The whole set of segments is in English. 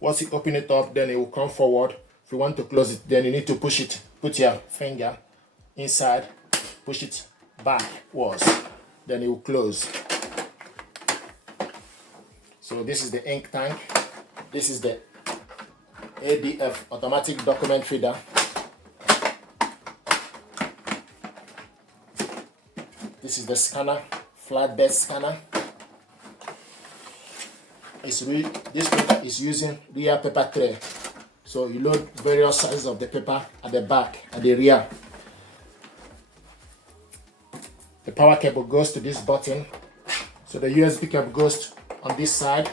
Once you open it up, then it will come forward. If you want to close it, then you need to push it. Put your finger inside, push it backwards, then it will close. So this is the ink tank. This is the ADF, automatic document feeder. This is the scanner, flatbed scanner. This printer is using rear paper tray. So you load various sizes of the paper at the back, at the rear. The power cable goes to this button. So the USB cable goes on this side.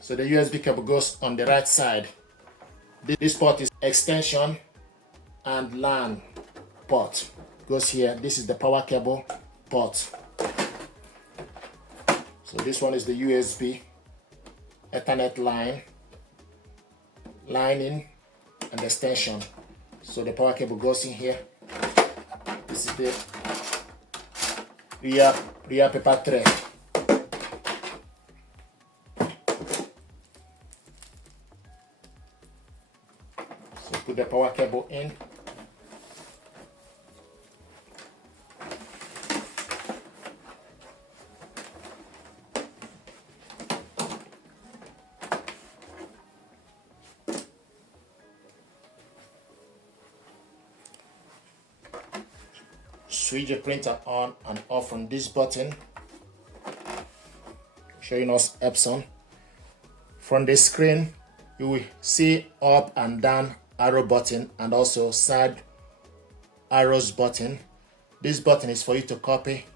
So the USB cable goes on the right side. This port is extension and LAN port. Goes here. This is the power cable port. So this one is the USB Ethernet line in and extension. So the power cable goes in here. This is the rear paper tray. So put the power cable in. Switch the printer on and off on this button, showing us Epson. From the screen, you will see up and down arrow button and also side arrows button. This button is for you to copy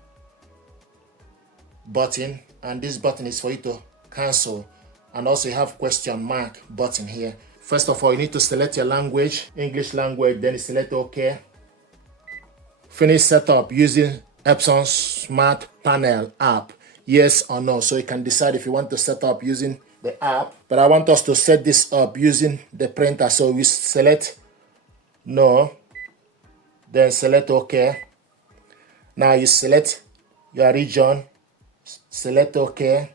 button, and this button is for you to cancel, and also you have question mark button here. First of all, you need to select your language, English language, then you select OK. Finish setup using Epson Smart Panel app, yes or no. So you can decide if you want to set up using the app, but I want us to set this up using the printer. So we select no, then select OK. Now you select your region, select OK.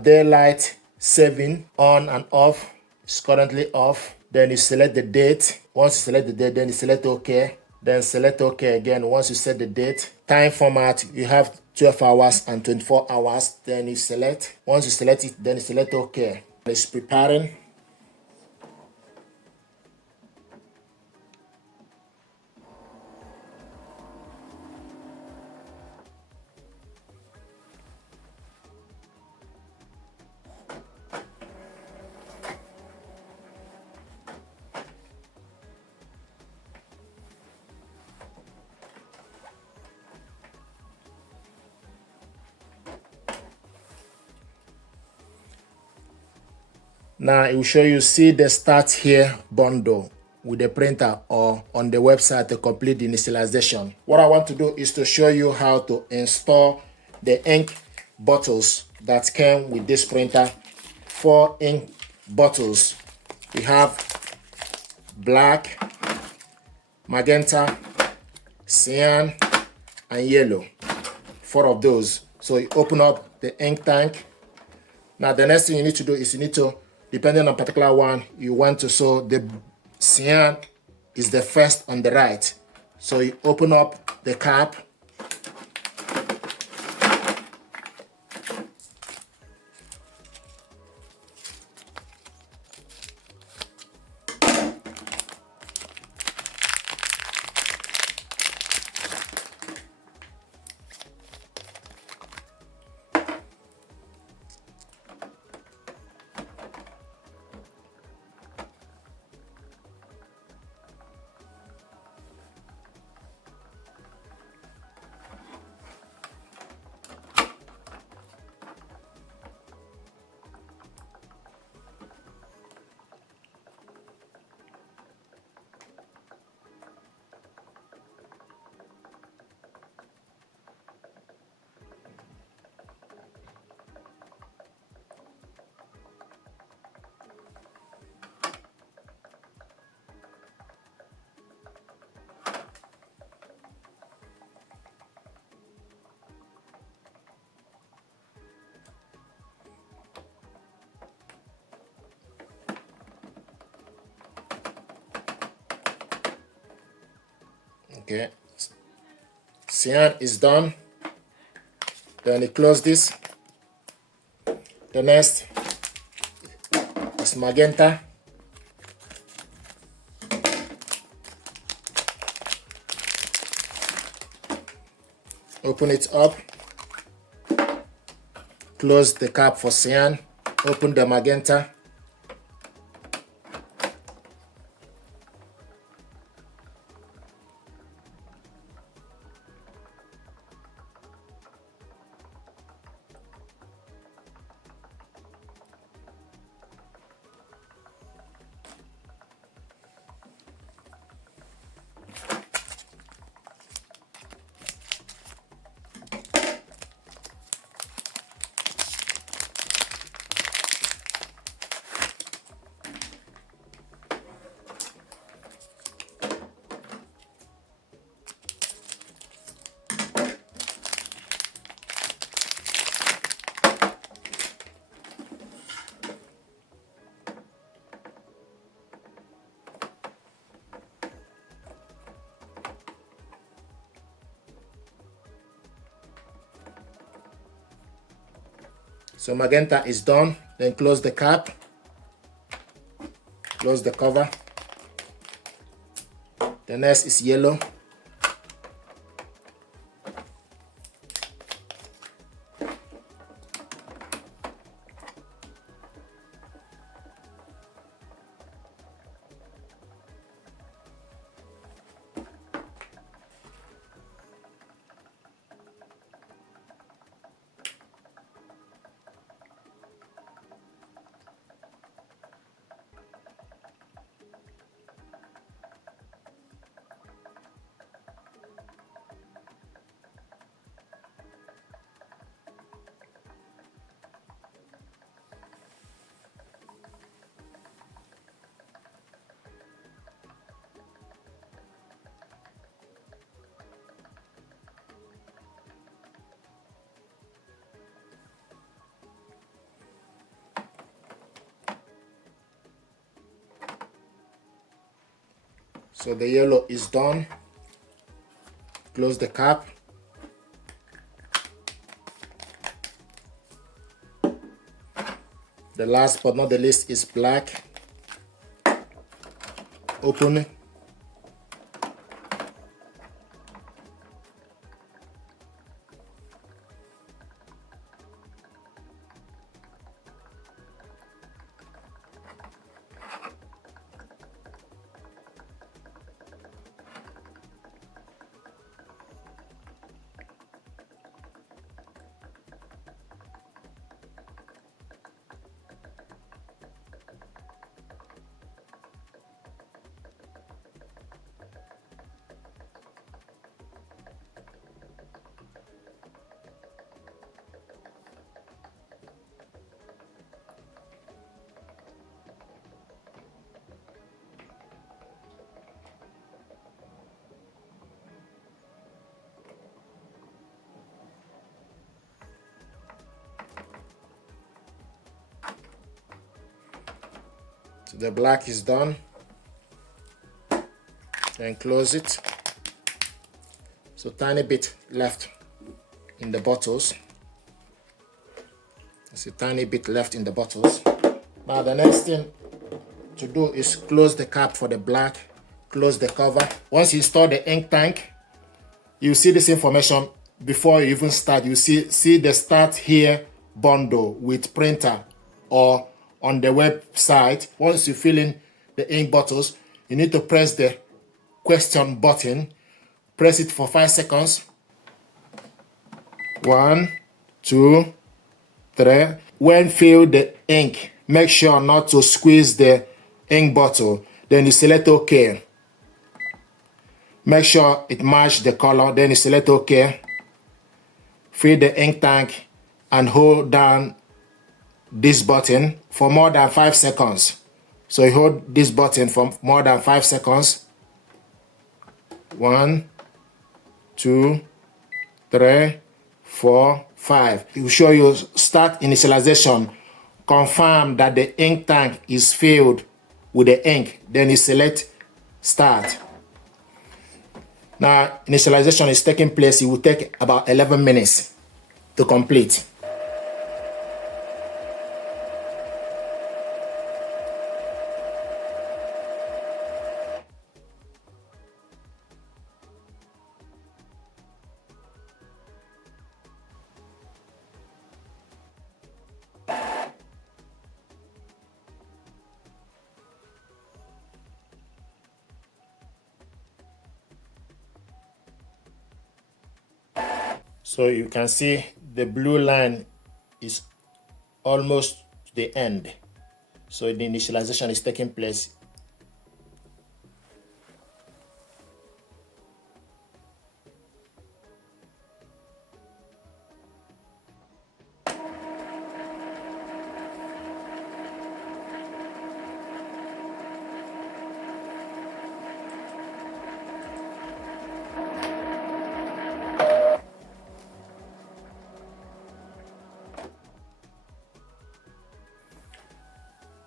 Daylight saving on and off is currently off. Then you select the date. Once you select the date, then you select OK. Then select OK again. Once you set the date, time format, you have 12 hours and 24 hours. Then you select. Once you select it, then you select OK. It's preparing. Now it will show you, see the start here bundle with the printer or on the website to complete the initialization. What I want to do is to show you how to install the ink bottles that came with this printer. 4 ink bottles. We have black, magenta, cyan, and yellow. 4 of those. So you open up the ink tank. Now the next thing you need to do is you need to, depending on a particular one you want to, so the cyan is the first on the right. So you open up the cap. Okay, cyan is done. Then you close this. The next is magenta. Open it up. Close the cap for cyan. Open the magenta. So magenta is done. Then close the cap. Close the cover. The next is yellow. So the yellow is done. Close the cap. The last but not the least is black. Open it. So the black is done. Then close it. So tiny bit left in the bottles. There's a tiny bit left in the bottles. Now the next thing to do is close the cap for the black, close the cover. Once you install the ink tank, you see this information before you even start. You see the start here bundle with printer or on the website. Once you fill in the ink bottles, you need to press the question button. Press it for 5 seconds. 1, 2, 3. When fill the ink, make sure not to squeeze the ink bottle. Then you select OK. Make sure it matches the color. Then you select OK. Fill the ink tank and hold down this button for more than 5 seconds. So you hold this button for more than 5 seconds. 1, 2, 3, 4, 5. It will show you start initialization. Confirm that the ink tank is filled with the ink. Then you select start. Now, initialization is taking place. It will take about 11 minutes to complete. So you can see the blue line is almost to the end. So the initialization is taking place.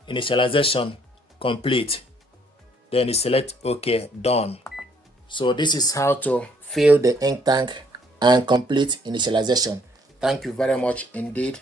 Initialization complete. Then you select OK, done. So this is how to fill the ink tank and complete initialization. Thank you very much indeed.